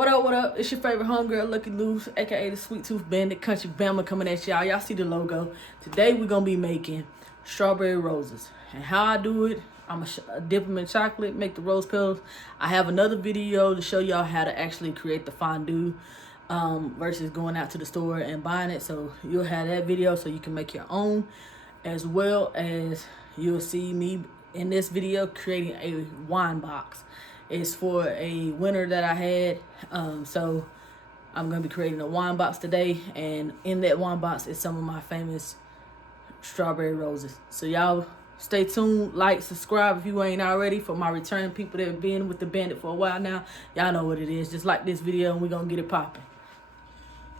What up? It's your favorite homegirl, Lucky Loose, aka the Sweet Tooth Bandit, Country Bama coming at y'all. Y'all see the logo. Today we're gonna be making strawberry roses. And how I do it, I'm gonna dip them in chocolate, make the rose petals. I have another video to show y'all how to actually create the fondue versus going out to the store and buying it. So you'll have that video so you can make your own, as well as you'll see me in this video creating a wine box. It's for a winner that I had. So I'm going to be creating a wine box today. And in that wine box is some of my famous strawberry roses. So y'all stay tuned, like, subscribe if you ain't already. For my returning people that have been with the Bandit for a while now, y'all know what it is. Just like this video and we're going to get it popping.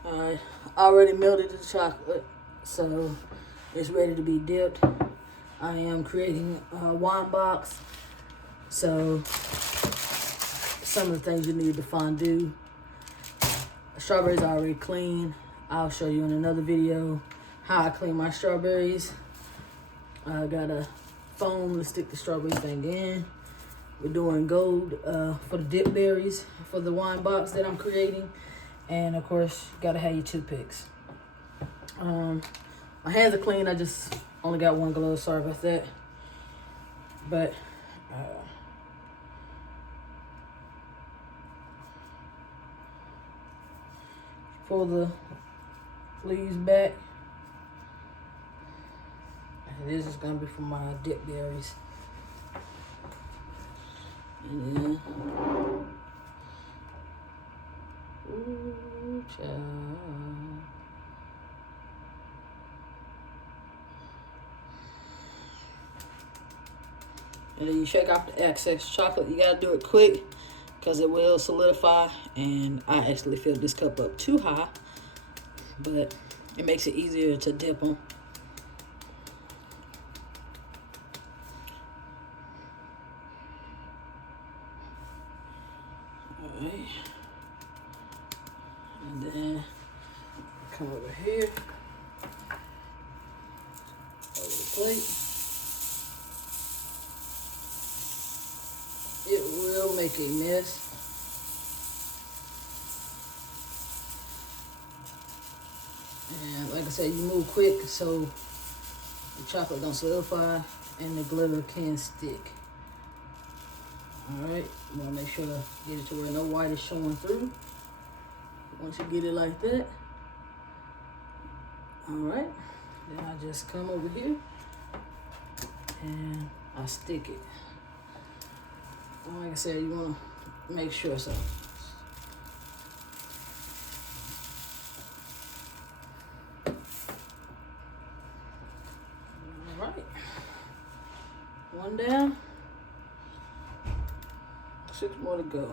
Alright, I already melted the chocolate, so it's ready to be dipped. I am creating a wine box. So some of the things you need to fondue. Strawberries are already clean. I'll show you in another video how I clean my strawberries. I got a foam to stick the strawberry thing in. We're doing gold for the dip berries for the wine box that I'm creating. And of course, you gotta have your toothpicks. My hands are clean. I just only got one glove. Sorry about that. But pull the leaves back. And this is gonna be for my dip berries. And then, ooh, child. And then you shake off the excess chocolate. You gotta do it quick, because it will solidify, and I actually filled this cup up too high, but it makes it easier to dip them. All right, and then come over here, over the plate. It will make a mess. And like I said, you move quick so the chocolate don't solidify and the glitter can stick. Alright, you want to make sure to get it to where no white is showing through. Once you get it like that, alright, then I just come over here and I stick it. Like I said, you want to make sure so. All right. One down. 6 more to go.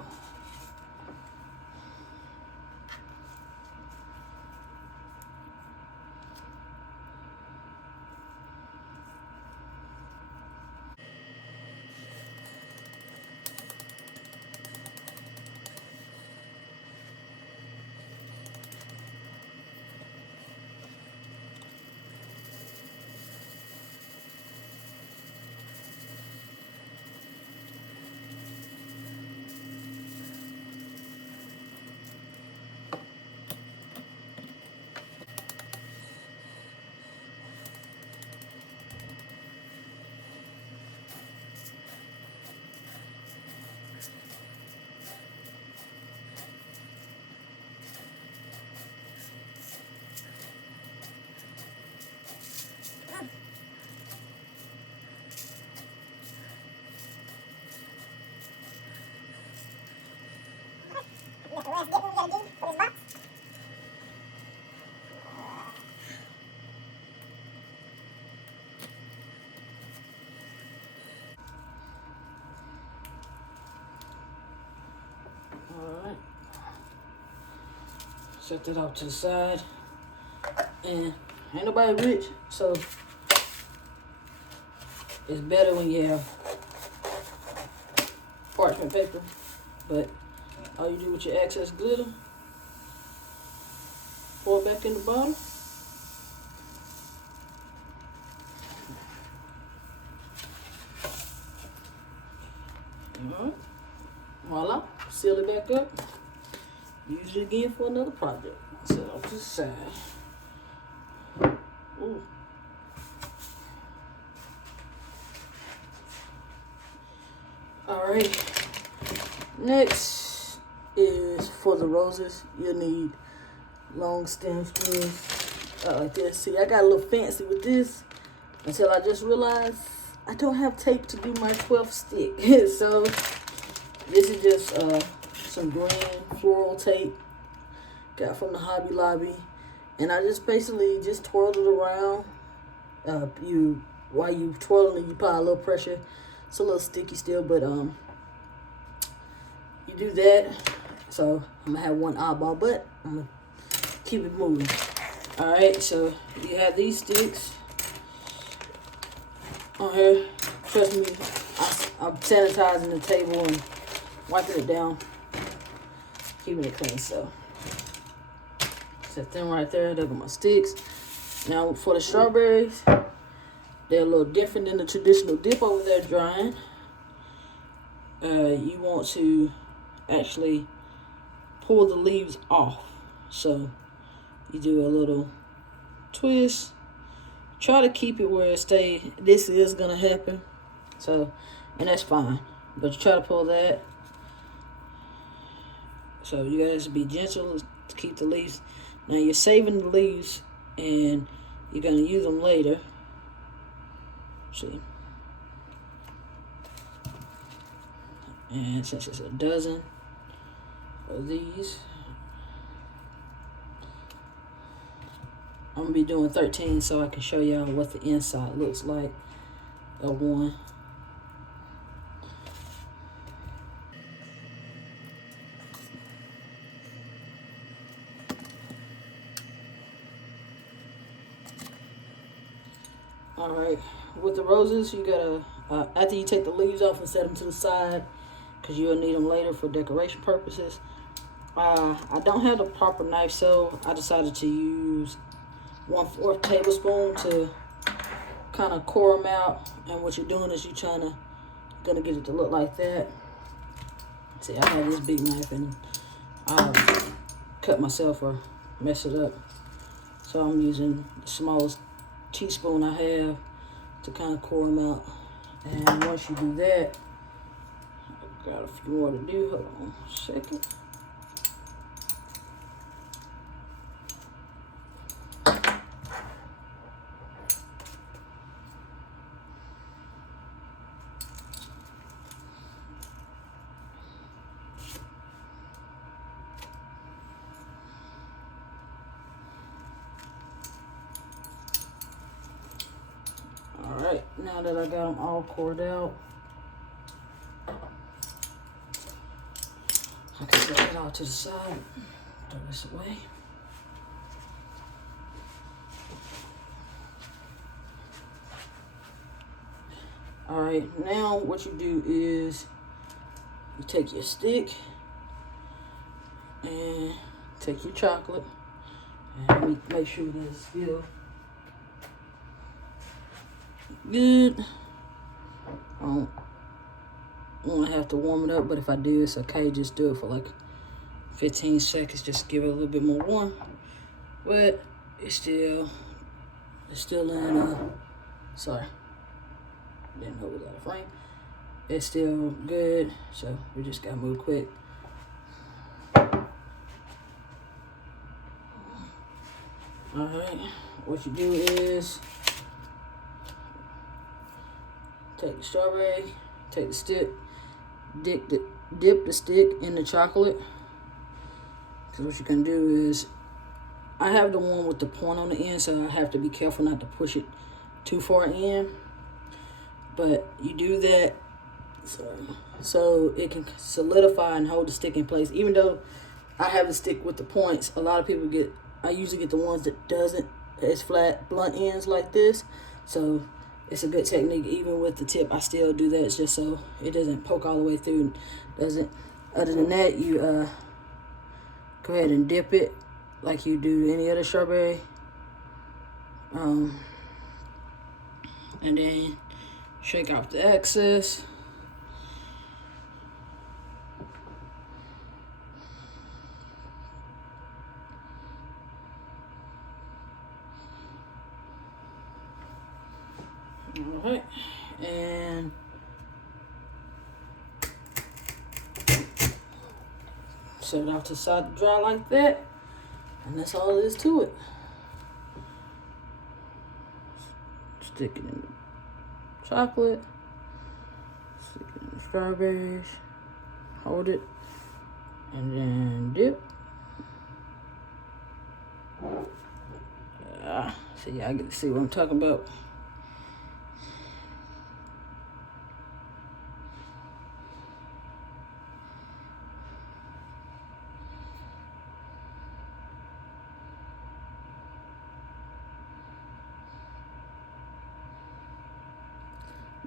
Alright. Set that off to the side. And ain't nobody rich, so it's better when you have parchment paper. But all you do with your excess glitter, pour it back in the bottle. Alright. Voila. Seal it back up. use it again for another project. Set it off to the side. Ooh. Alright. Next is for the roses. You'll need long stem screws like this. See, I got a little fancy with this until I just realized I don't have tape to do my 12th stick. So this is just some green floral tape got from the Hobby Lobby, and I just basically just twirled it around. While you twirling it, you apply a little pressure. It's a little sticky still, but you do that. So I'm gonna have one eyeball, but I'm gonna keep it moving. All right, so you have these sticks on here. Trust me, I'm sanitizing the table and wiping it down, keeping it clean. So set them right there. There go my sticks. Now for the strawberries, they're a little different than the traditional dip over there drying. You want to actually pull the leaves off. So you do a little twist. Try to keep it where it stays. This is gonna happen. So, and that's fine. But you try to pull that. So you guys be gentle to keep the leaves. Now you're saving the leaves and you're gonna use them later. See. And since it's a dozen of these, I'm gonna be doing 13 so I can show y'all what the inside looks like of one. All right, with the roses, you gotta, after you take the leaves off and set them to the side, because you'll need them later for decoration purposes. I don't have the proper knife, so I decided to use 1/4 tablespoon to kind of core them out. And what you're doing is you're gonna get it to look like that. See, I have this big knife and I cut myself or mess it up. So I'm using the smallest teaspoon I have to kind of core them out. And once you do that, I've got a few more to do. Hold on a second. Alright, now that I got them all cored out, I can set it all to the side. Throw this away. Alright, now what you do is you take your stick and take your chocolate, and let me make sure that it's still good. I don't want to have to warm it up, but if I do, it's okay. Just do it for like 15 seconds. Just give it a little bit more warm. But it's still in sorry, didn't know it was out of frame. It's still good, so we just gotta move quick. Alright, what you do is take the strawberry, take the stick, dip the stick in the chocolate. Because what you can do is, I have the one with the point on the end, so I have to be careful not to push it too far in. But you do that so it can solidify and hold the stick in place. Even though I have the stick with the points, a lot of people I usually get the ones that doesn't, it's flat, blunt ends like this. So it's a good technique. Even with the tip, I still do that. It's just so it doesn't poke all the way through. Other than that, you go ahead and dip it like you do any other strawberry. And then shake off the excess. Alright, and set it off to the side to dry like that. And that's all there is to it. Stick it in the chocolate. Stick it in the strawberries. Hold it. And then dip. So y'all get to see what I'm talking about.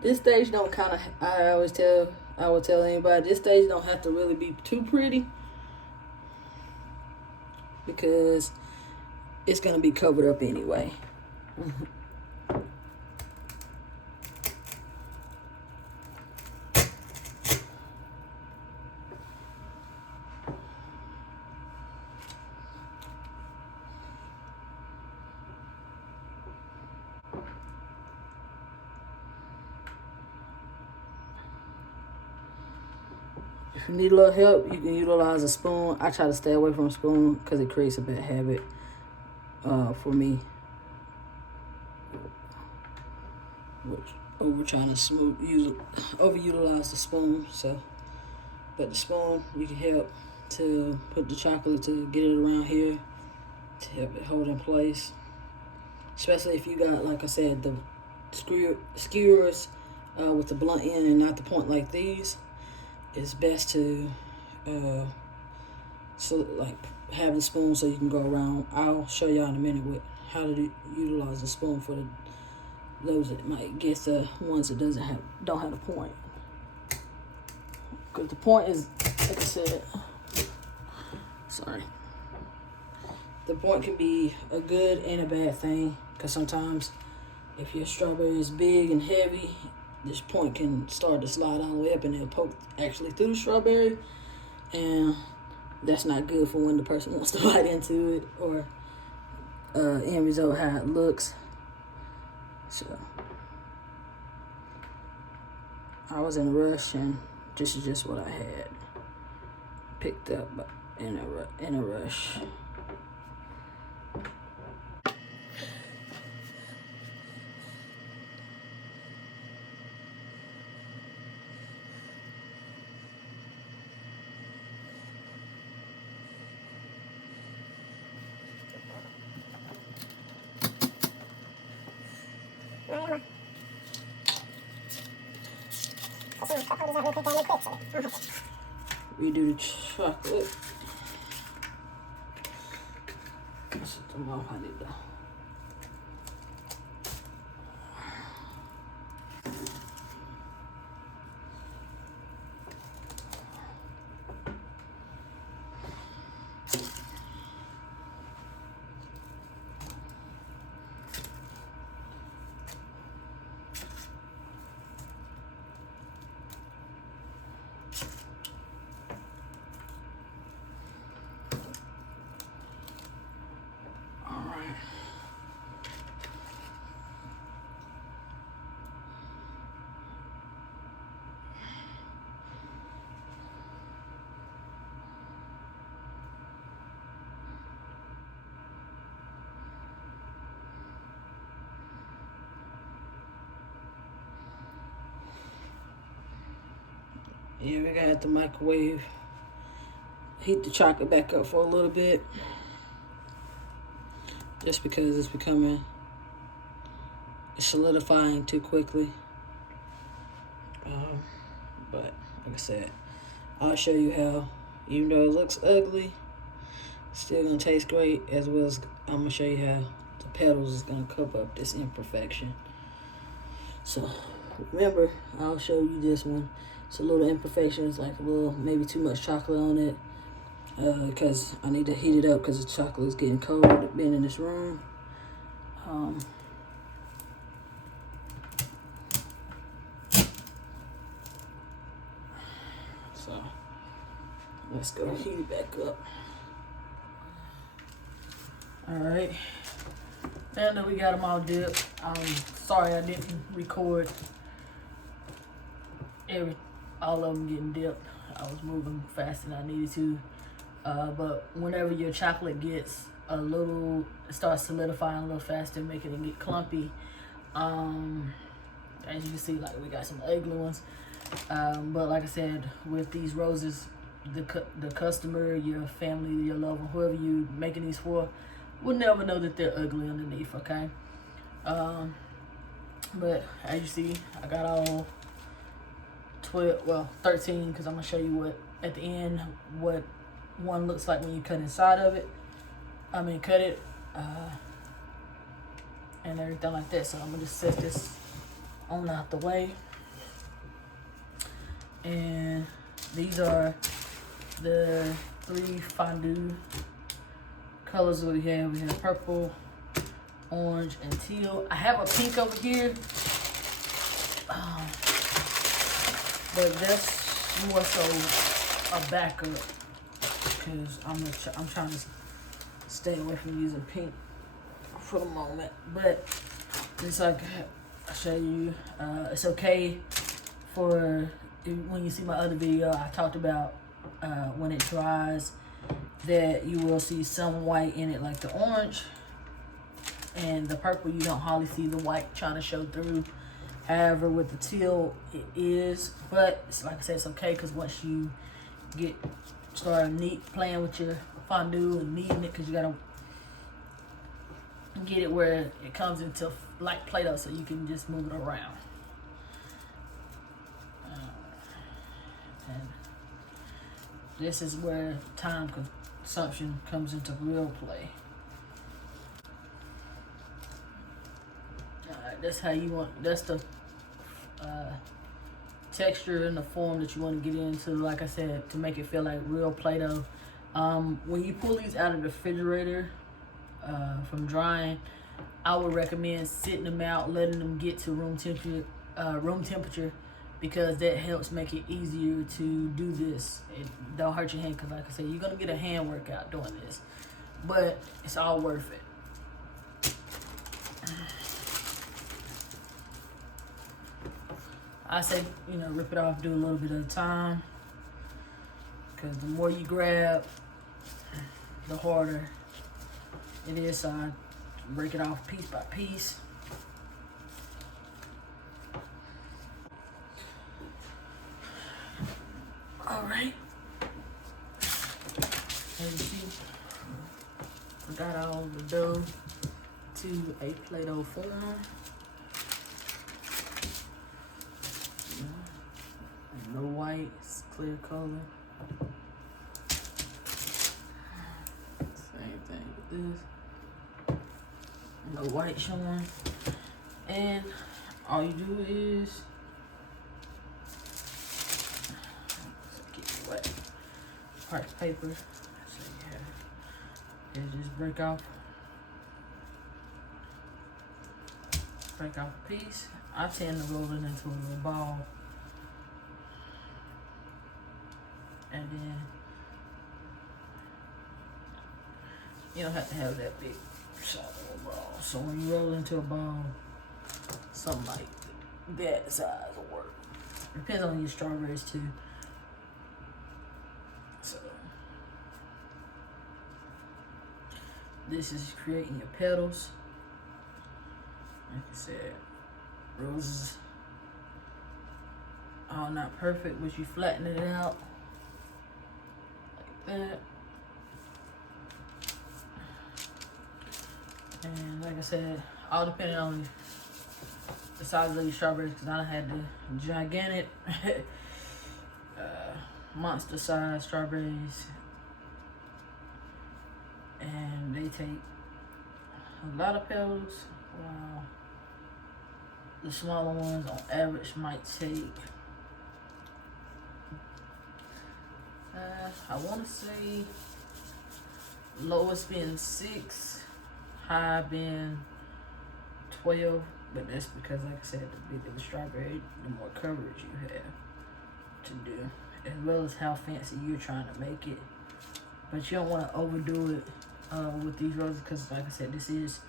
This stage don't kind of, I would tell anybody, this stage don't have to really be too pretty because it's going to be covered up anyway. If you need a little help, you can utilize a spoon. I try to stay away from a spoon because it creates a bad habit for me. Over trying to overutilize the spoon. So, but the spoon, you can help to put the chocolate to get it around here to help it hold in place. Especially if you got, like I said, the skewers with the blunt end and not the point like these. It's best to have the spoon so you can go around. I'll show y'all in a minute how to utilize the spoon for those that might get the ones that don't have the point. Because the point is, like I said, sorry. The point can be a good and a bad thing. Because sometimes if your strawberry is big and heavy, this point can start to slide all the way up and it'll poke actually through the strawberry. And that's not good for when the person wants to bite into it or end result how it looks. So I was in a rush and this is just what I had picked up in a rush. Redo the chocolate. Set them off. I need to. Yeah, we got the microwave. Heat the chocolate back up for a little bit. Just because it's solidifying too quickly. But like I said, I'll show you how, even though it looks ugly, it's still gonna taste great, as well as I'm gonna show you how the petals is gonna cover up this imperfection. So remember, I'll show you this one. It's a little imperfection. It's like a little, maybe too much chocolate on it. Because I need to heat it up because the chocolate is getting cold being in this room. So let's go heat it back up. All right. Now that we got them all dipped, sorry I didn't record all of them getting dipped. I was moving faster than I needed to. But whenever your chocolate gets it starts solidifying a little faster, making it get clumpy. As you can see, like, we got some ugly ones. But like I said, with these roses, the customer, your family, your loved one, whoever you making these for, will never know that they're ugly underneath, okay? But as you see, I got all 13, because I'm gonna show you what at the end what one looks like when you cut inside of it. Cut it and everything like that. So I'm gonna just set this on out the way. And these are the 3 fondue colors that we have. We have purple, orange, and teal. I have a pink over here, but that's more so a backup, because I'm trying to stay away from using pink for the moment. But it's like I show you, it's okay for when you see my other video. I talked about when it dries that you will see some white in it, like the orange, and the purple you don't hardly see the white trying to show through. However, with the teal it is, but it's like I said, it's okay, because once you start playing with your fondue and kneading it, because you gotta get it where it comes into like Play-Doh, so you can just move it around. And this is where time consumption comes into real play. That's how you want. That's the texture and the form that you want to get into. Like I said, to make it feel like real Play-Doh. When you pull these out of the refrigerator from drying, I would recommend sitting them out, letting them get to room temperature, because that helps make it easier to do this. It don't hurt your hand, because like I said, you're gonna get a hand workout doing this, but it's all worth it. I say, rip it off, do a little bit at a time, because the more you grab, the harder it is. So I break it off piece by piece. All right. As you see, I got all the dough to a Play-Doh form. No white, it's clear color. Same thing with this. No white showing. And all you do is get your wet parts paper. So you just break off a piece. I tend to roll it into a little ball. And then you don't have to have that big solid ball. So when you roll into a ball, something like that size will work. Depends on your strawberries too. So this is creating your petals. Like I said, roses are not perfect, but you flatten it out like that. And like I said, all depending on the size of your strawberries, because I had the gigantic monster size strawberries, and they take a lot of petals, while the smaller ones on average might take I want to say lowest being 6, high being 12, but that's because, like I said, the bigger the strawberry, the more coverage you have to do, as well as how fancy you're trying to make it. But you don't want to overdo it with these roses, because, like I said, this is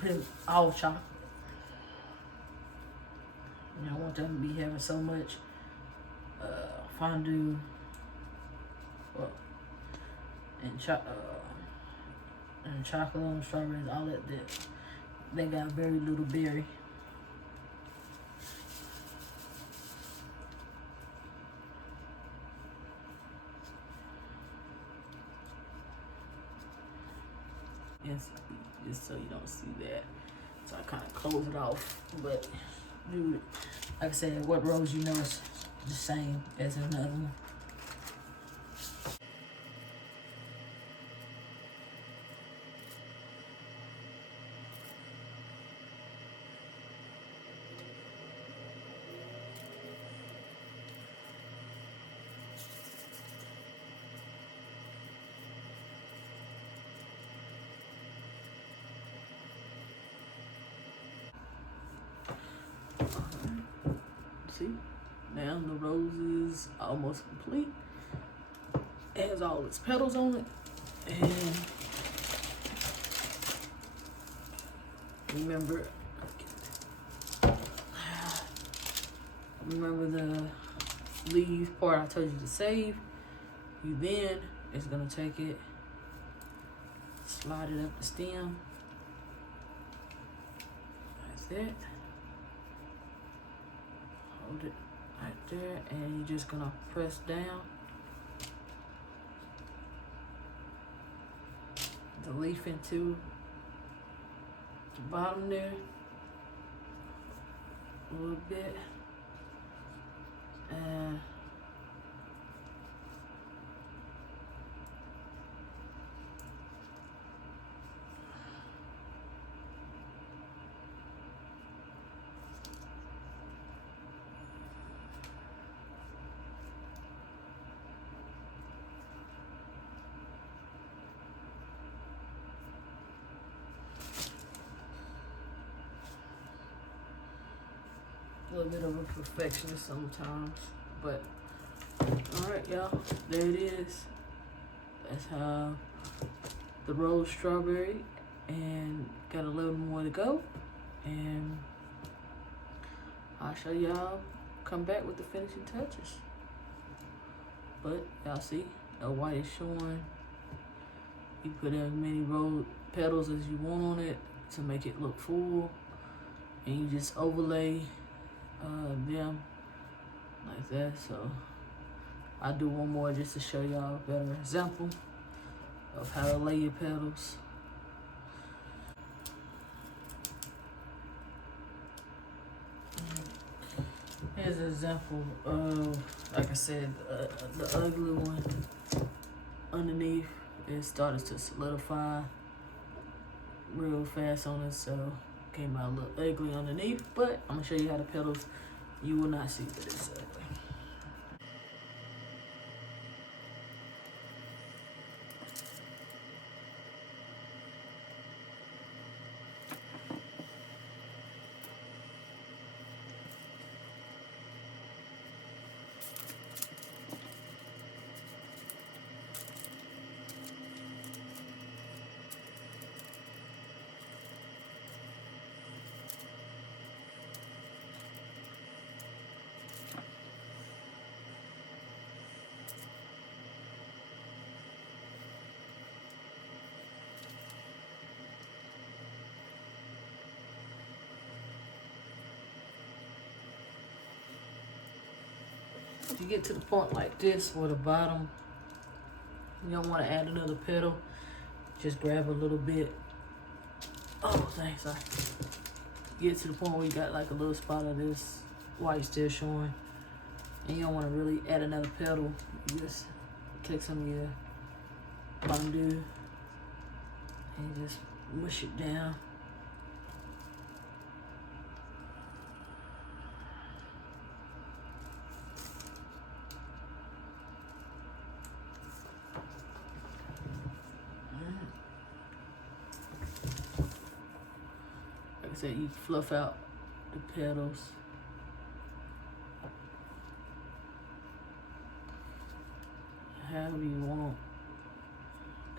Put them all chocolate. You don't want them to be having so much fondue and chocolate and strawberries, all that. They got very little berry. Yes, just so you don't see that. So I kind of close it off, but dude, like I said, what rose you know is the same as another one. See, now the rose is almost complete. It has all its petals on it, and remember the leaf part I told you to save. You then is gonna take it, slide it up the stem. That's it. Hold it right there, and you're just gonna press down the leaf into the bottom there a little bit, and a little bit of a perfectionist sometimes, but all right, y'all, there it is. That's how the rose strawberry, and got a little more to go, and I'll show y'all come back with the finishing touches. But y'all see, the white is showing. You put as many rose petals as you want on it to make it look full, and you just overlay them like that. So I'll do one more just to show y'all a better example of how to lay your petals. Here's an example of, like I said, the ugly one underneath. It started to solidify real fast on it, so came out a little ugly underneath, but I'm gonna show you how the petals, you will not see that it's ugly. If you get to the point like this where the bottom, you don't want to add another petal, just grab a little bit. Oh, thanks, sorry. Get to the point where you got like a little spot of this white still showing, and you don't want to really add another petal. You just take some of your fondue and just mush it down. Like I said, you fluff out the petals. However you want.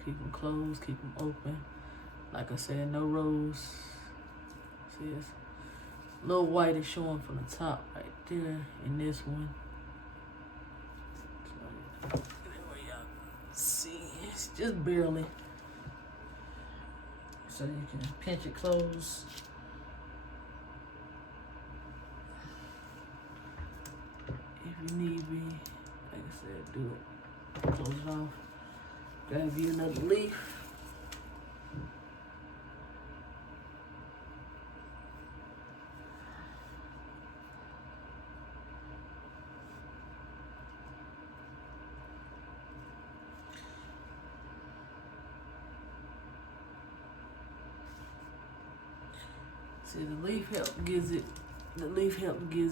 Keep them closed, keep them open. Like I said, no rose. See, it's a little white is showing from the top right there in this one. So, there we go. See, it's just barely. So you can pinch it close. If you need be, like I said, do it. Close it off. Grab you another leaf. See, the leaf gives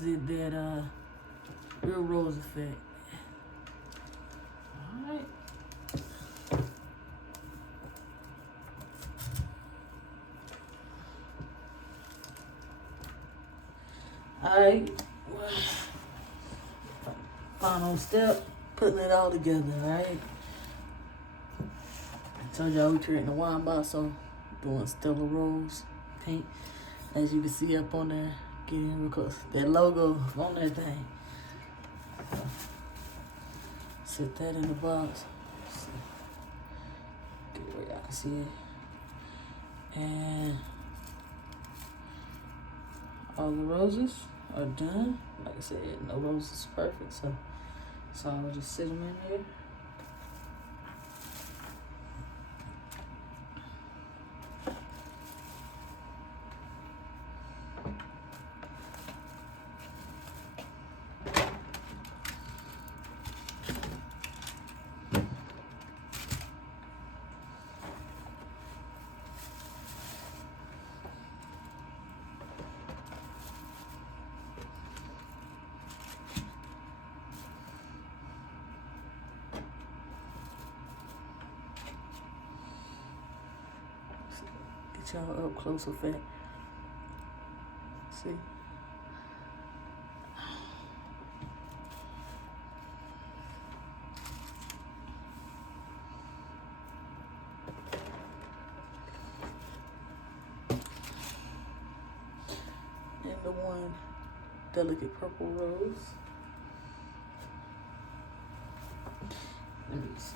it that real rose effect. Alright. Alright. Final step, putting it all together, alright? I told y'all we creating a wine box, so doing Stella rose paint. As you can see up on there, getting real close. That logo on that thing. So, set that in the box. Get where y'all can see it. And all the roses are done. Like I said, no roses is perfect, so I'll just sit them in here. Get y'all up close with that. See? And the one delicate purple rose. Let me see.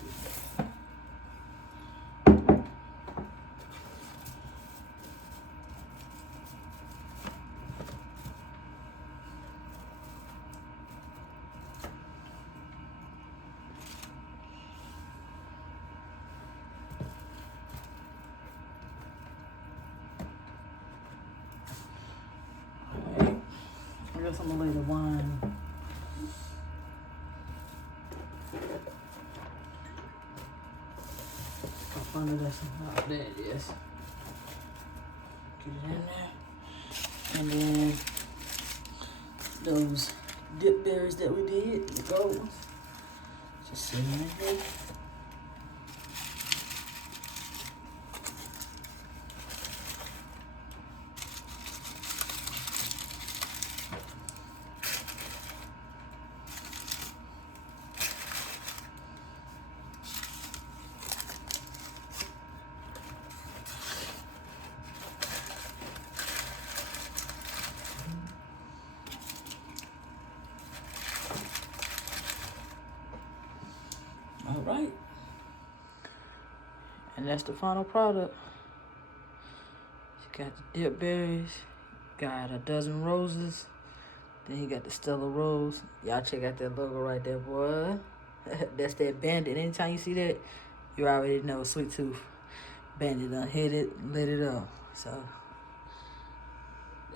I guess I'm gonna lay the wine. Up under this. Oh, there it is. Get it in there. And then those dip berries that we did, the gold ones, just sit in there. All right, and that's the final product. You got the dip berries, got a dozen roses, then you got the Stella rose. Y'all check out that logo right there, boy. That's that bandit. Anytime you see that, you already know SweetTooth bandit done hit it, lit it up. So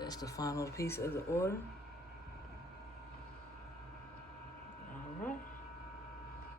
that's the final piece of the order.